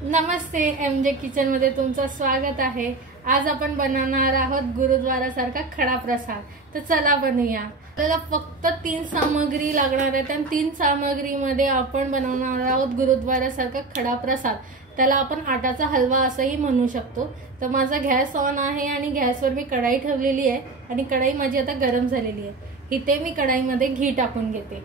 नमस्ते, MJ kitchen मध्ये तुमचं स्वागत आहे। आज आपण बनवणार आहोत गुरुद्वारा सारखा खडा प्रसाद। तर चला बनवूया। आपल्याला फक्त 3 सामग्री लागणार आहेत आणि 3 सामग्रीमध्ये आपण बनवणार आहोत गुरुद्वारा सारखा खडा प्रसाद। त्याला आपण आटाचा हलवा असंही म्हणू शकतो। तर माझा गॅस ऑन आहे आणि गॅसवर मी कढई ठेवलेली आहे आणि कढई माझी आता गरम झालेली आहे। इथे मी कढईमध्ये घी टाकून घेते।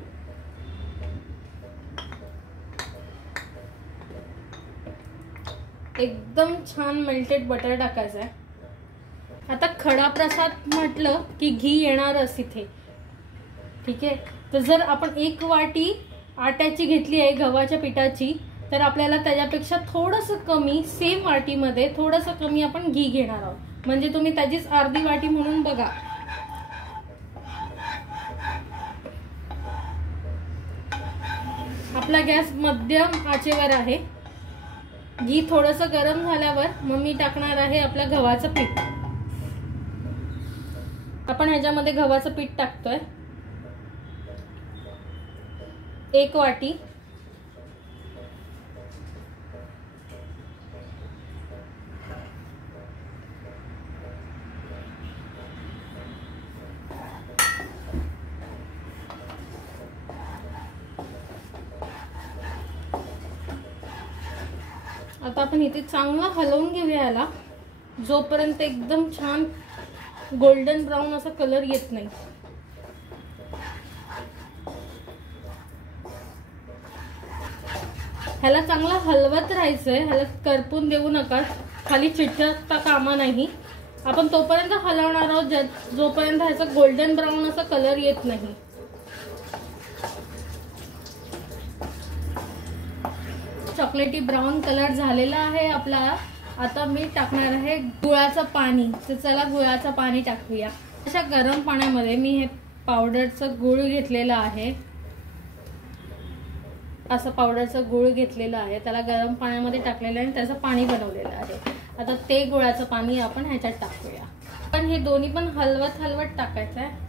एकदम छान मेल्टेड बटर टाकायचं आहे। आता खडा प्रसाद म्हटलं की घी येणारच इथे, ठीक आहे। तर जर आपण 1 वाटी आट्याची घेतली आहे गव्हाच्या पिठाची, तर आपल्याला त्याच्यापेक्षा थोडंसं कमी, सेम वाटीमध्ये थोडंसं कमी आपण घी घेणार आहोत। म्हणजे तुम्ही त्याचीच अर्धी वाटी म्हणून बघा। आपला गॅस मध्यम आचेवर आहे। घी थोडंसं गरम झाल्यावर मग मी टाकणार आहे आपल्या गव्हाचं पीठ। आपण ह्याच्यामध्ये गव्हाचं पीठ टाकतोय 1 वाटी। आता आपण इथे चांगलं हलवून घेऊया याला, जोपर्यंत एकदम छान गोल्डन ब्राउन असा कलर येत नाही। ह्याला चांगला हलवत राहायचंय, ह्याला करपून देऊ नका, खाली चिटकता कामा नाही। आपण तोपर्यंत हलवणार आहोत जोपर्यंत ह्याचा गोल्डन ब्राउन असा कलर येत नाही। चॉकलेटी ब्राउन कलर झालेला आहे आपला। आता मी टाकणार आहे गुळाचं पाणी। तर चला गुळाचं पाणी टाकूया। अशा गरम पाण्यामध्ये मी हे पावडरचं गुळ घेतलेला आहे। असं पावडरचं गुळ घेतलेलं आहे, त्याला गरम पाण्यामध्ये टाकलेलं आहे आणि त्याचं पाणी बनवलेलं आहे। आता ते गुळाचं पाणी आपण ह्याच्यात टाकूया। पण हे दोन्ही पण हलवत हलवत टाकायचं आहे।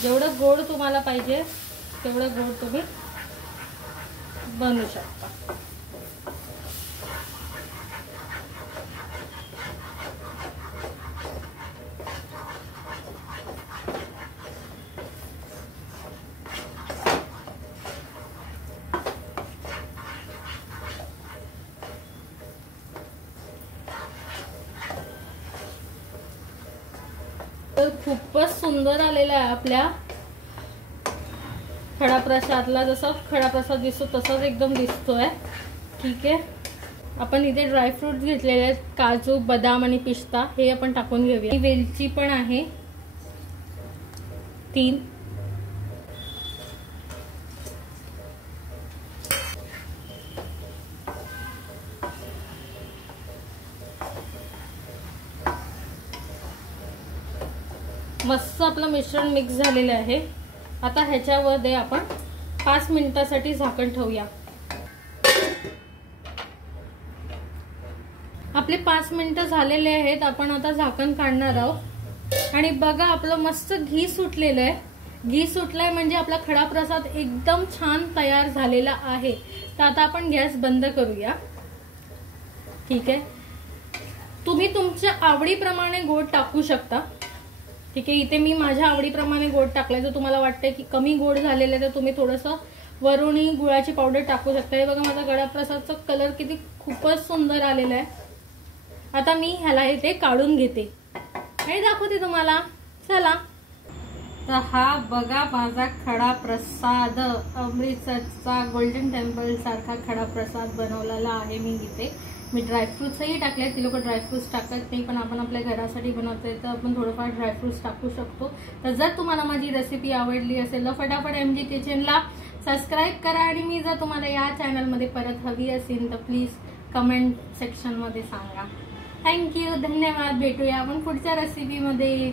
जेवढं गोड तुम्हाला पाहिजे तेवढं गोड तुम्ही बनवू शकता। तर खूपच सुंदर आलेला आहे आपल्या खडा प्रसादला। जसा खडा प्रसाद दिसतो तसाच एकदम दिसतोय, ठीक आहे। आपण इथे ड्रायफ्रुट्स घेतलेले आहेत, काजू, बदाम आणि पिस्ता, हे आपण टाकून घेऊया। वेलची पण आहे 3। मस्त आपलं मिश्रण मिक्स झालेलं आहे। आता ह्याच्यावर आपण 5 मिनिटांसाठी झाकण ठेवूया। आपले 5 मिनिटं झालेले आहेत। आपण आता झाकण काढणार आहोत आणि बघा आपलं मस्त घी सुटलेलं आहे। घी सुटलाय म्हणजे आपला खडा प्रसाद एकदम छान तयार झालेला आहे। तर आता आपण गॅस बंद करूया, ठीक आहे। तुम्ही तुमच्या आवडीप्रमाणे गोड टाकू शकता, ठीक आहे। इथे मी माझ्या आवडीप्रमाणे गोड टाकलाय। जर तुम्हाला वाटतंय की कमी गोड झालेलं आहे तर तुम्ही थोडंसं वरूनही गुळाची पावडर टाकू शकता। हे बघा माझा खडा प्रसादचा कलर किती खूपच सुंदर आलेला आहे। आता मी ह्याला इथे काढून घेते आणि दाखवते तुम्हाला, चला। तर हा बघा माझा खडा प्रसाद, अमृतसरचा गोल्डन टेम्पल सारखा खडा प्रसाद बनवलेला आहे मी इथे। मी ड्रायफ्रुट्सही टाकले, ती लोक ड्रायफ्रुट्स टाकत नाही, पण आपण आपल्या घरासाठी बनवतोय तर आपण थोडंफार ड्रायफ्रुट्स टाकू शकतो। तर जर तुम्हाला माझी रेसिपी आवडली असेल तर फटाफट MJ किचनला सबस्क्राईब करा आणि मी जर तुम्हाला या चॅनलमध्ये परत हवी असेल तर प्लीज कमेंट सेक्शनमध्ये सांगा। थँक्यू, धन्यवाद। भेटूया आपण पुढच्या रेसिपीमध्ये।